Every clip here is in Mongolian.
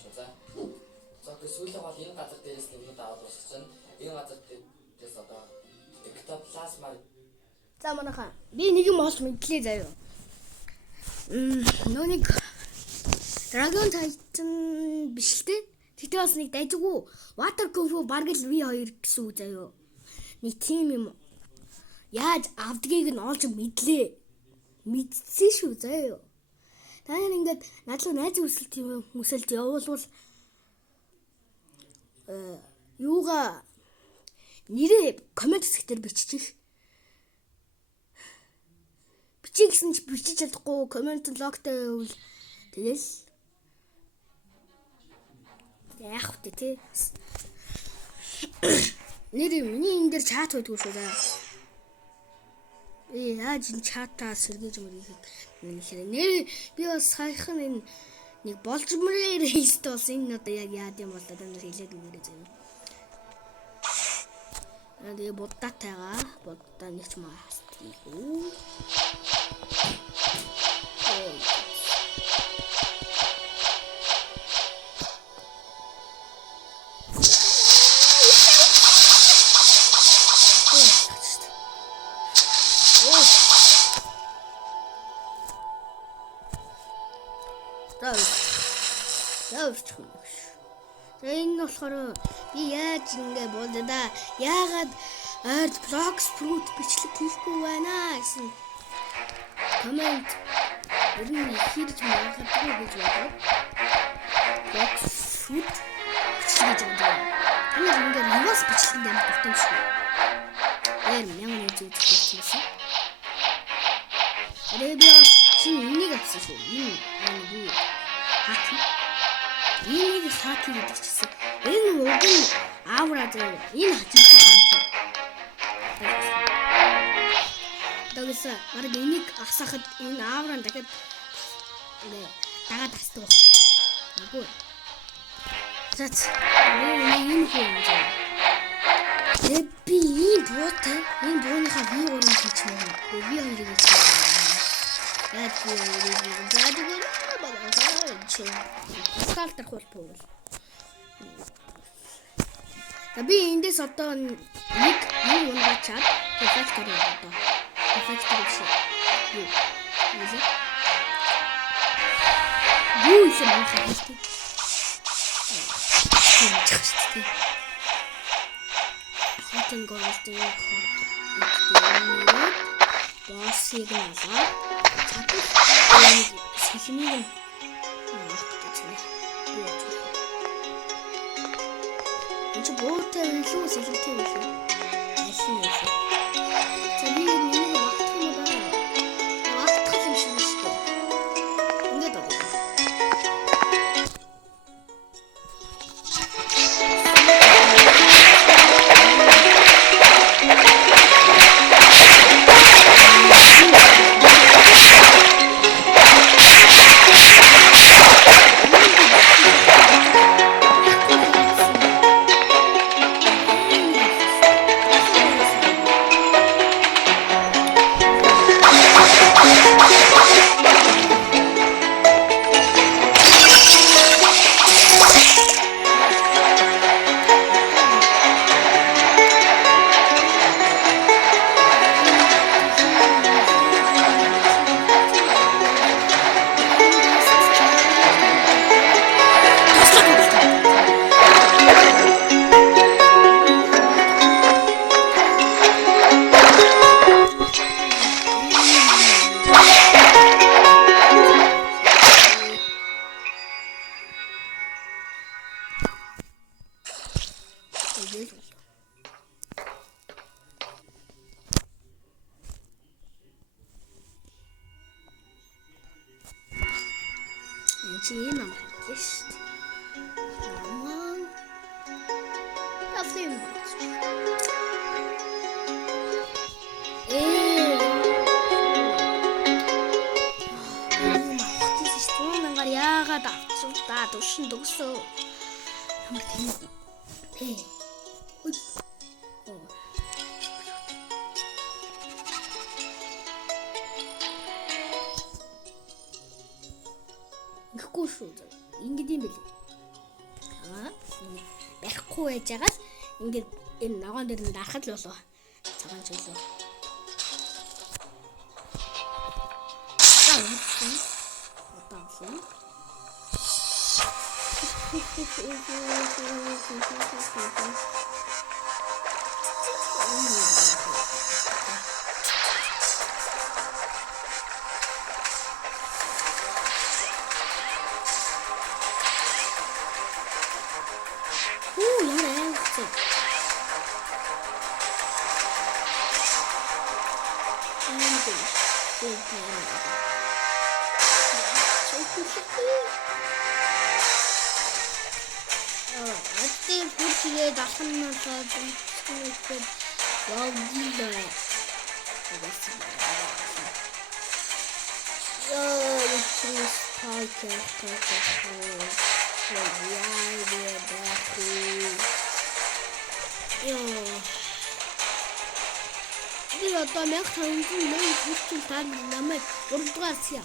шүү. За. За그 сүүлийн бол энэ газар дээрээс нэмээд аваад дуусах чинь энэ газар дээрээс одоо эктоплазма. За манайхаа би нэг юм олж мэдлээ заяа. Нөөник Dragon Titan биш л дээ. Тэгтээ бас нэг дайжгүй Water Kung-Fu бараг л V2 гэсэн үг заяа. Нэг тийм юм. Яаж авдгийг нь олж мэдлээ. Мэдсэн шүү заяа. Та нар ингээд надлуу найз хүсэлт явуулвал юугаа нэрээ коммент хэсгээр бичих. Бичих гэсэн чи бичиж чадахгүй коммент логтой байвал тэгэл яах вэ те. Нэр миний энэ дээр чат байдгүй шүү дээ. Яаж энэ чатаа сэргийж мөрийхэд нэр би бас саяхан энэ нэг болж мөрөө рейст болсон энэ одоо яг яад юм бол та нар хэлээд өгөөрэй заяа. Тэгээ буддатайгаа буддаа нэг ч маас тийгүү. За энэ болохоор би яаж ингэ болдоо яагаад ард блог спрут бичлэг хийхгүй байна гэсэн коммент өрний хийж магадгүй гэж бодоод блог спрут бичлэг хийж байгаа. Энэ ингээд юус бичлэг юм дуртай юм шүү. Яар мянган нэг зүйл хийчихсэн. Би чинь энийг авсан шүү. Энэ хат. Энийг хат гэдэг чийсэн. Энэ уг нь авраа зөө. Энэ хаттай хат. Дагса марг энийг асахад энэ авраа дахиад дагаад тасдаг баг. Үгүй. Зац. Энэ хүн зөө. Би энэ буутай энэ бууныхаа V3-ыг хийчихмээр. V2-ыг хийчихмээр. Яа гэдэг асфальтар хулпуул. Би эндээс одоо нэг юм унгачаад фактори одоо. Фактори шиг. Юу юм бэ? Хотын голдын боссыг аваад чадвар сэлмийг энэ буутай илүү сэлмтэй байлаа. Алин юм. За би нэг багтах юм байна. Багтах юм шиг шүү дээ. Ингээд байна. Чина есть. Мама. Я фильм. яагаад авцуултаа төвшин төгсөө. Ямар тийм. Гэхгүй шүү. Ингэдэм бэлээ. байхгүй байж байгаас ингээд энэ ногоон дээр нь дарахад л болов. Цагаан чөлөө. Атэ бүрчгээ дахин насаад үүсгэхэд явдгаа. Би одоо 1500 мянга хүчтэй тань намайг 3 дугаар сая.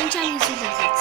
энэ чамын сүлээ хийц.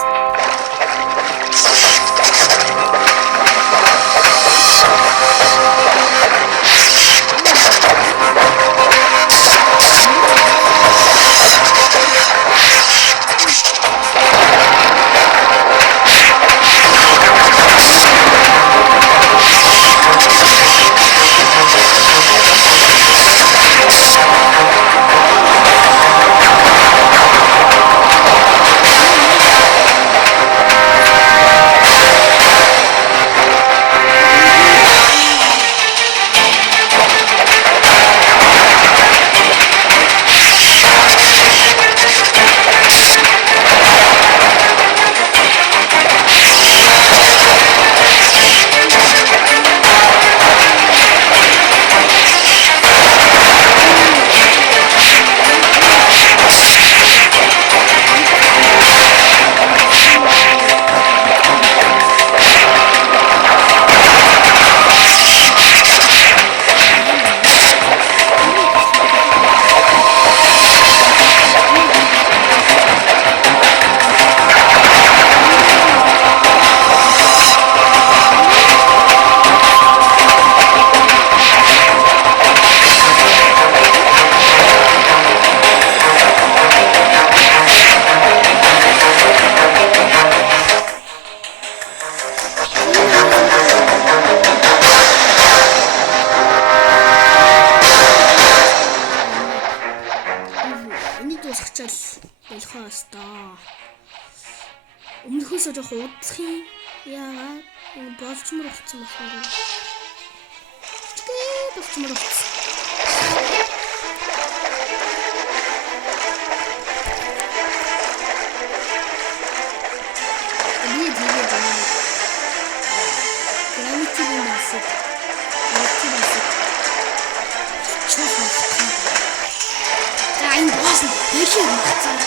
Болохоо өстой. Өмнөхөөсөө жоох удах юм. Яагаад болчмор болцсон болохоор. Болчмор болцсон. I'm wasn't vision.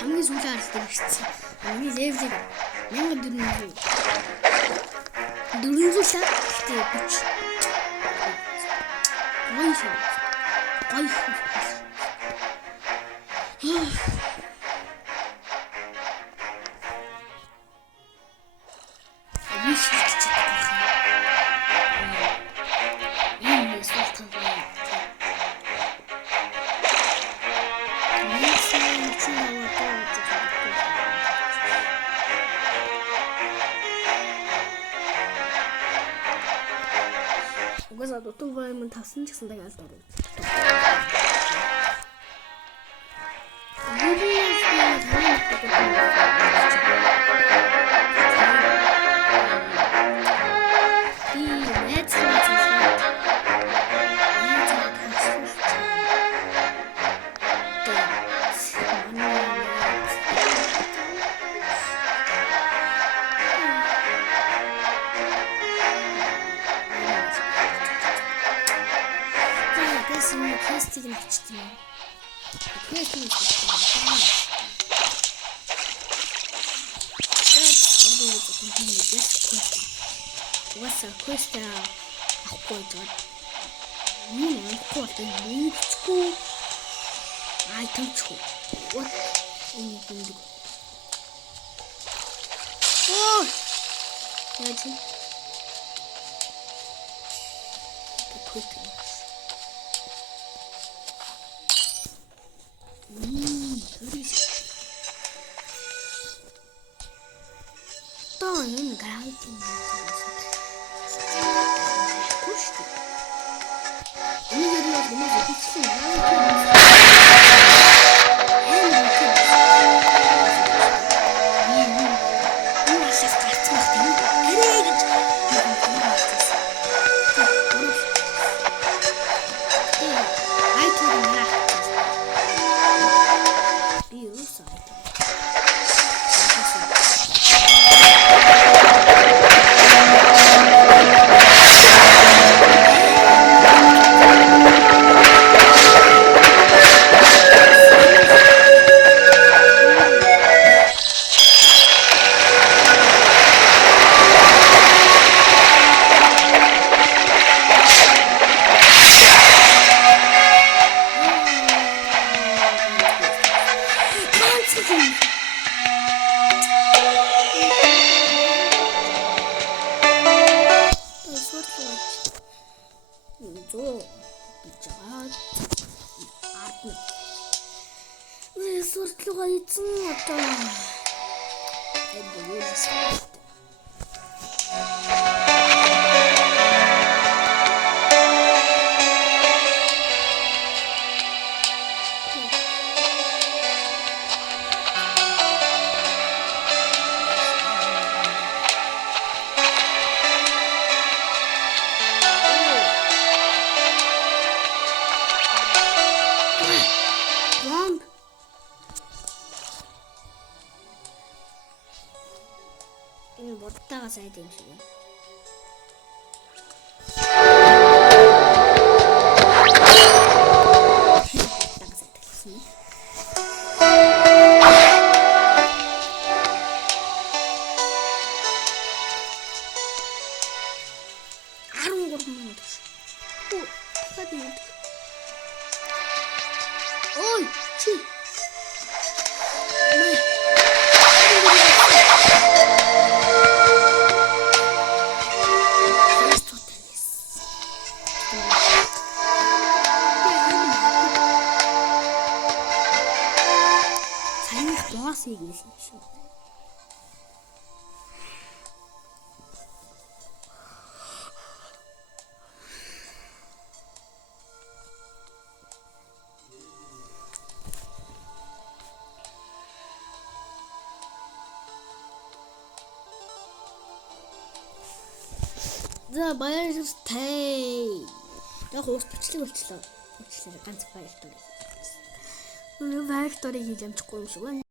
Хамгийн сүүлийн аралтай ирсэн. Миний левелийг 1400. 400 лаа. Гэтэ бич. Гой. Виш. тавсан ч гэсэн дахиад оров. Квестийг нь бичсэн юм. Квестийг бичсэн. Угаасаа квест авахгүй жаад юу авахгүй бол бичгүй айтемчгүй. What энэ гиндэг. Оо яаж юм? Тэтгэв. 또 얘는 가라앉힌 고시도 오늘은 너무 미치는 가라앉힌 Суртлага ийцэн одоо ini 못다가 사야 되는 시간. Ой, чи. 얘기했어. За баярлалаа. Яг уус бичлэг болчлоо. Бичлэг ганц баяр дурыг. Үнэ баяр дурыг хийж амжихгүй юм шиг байна.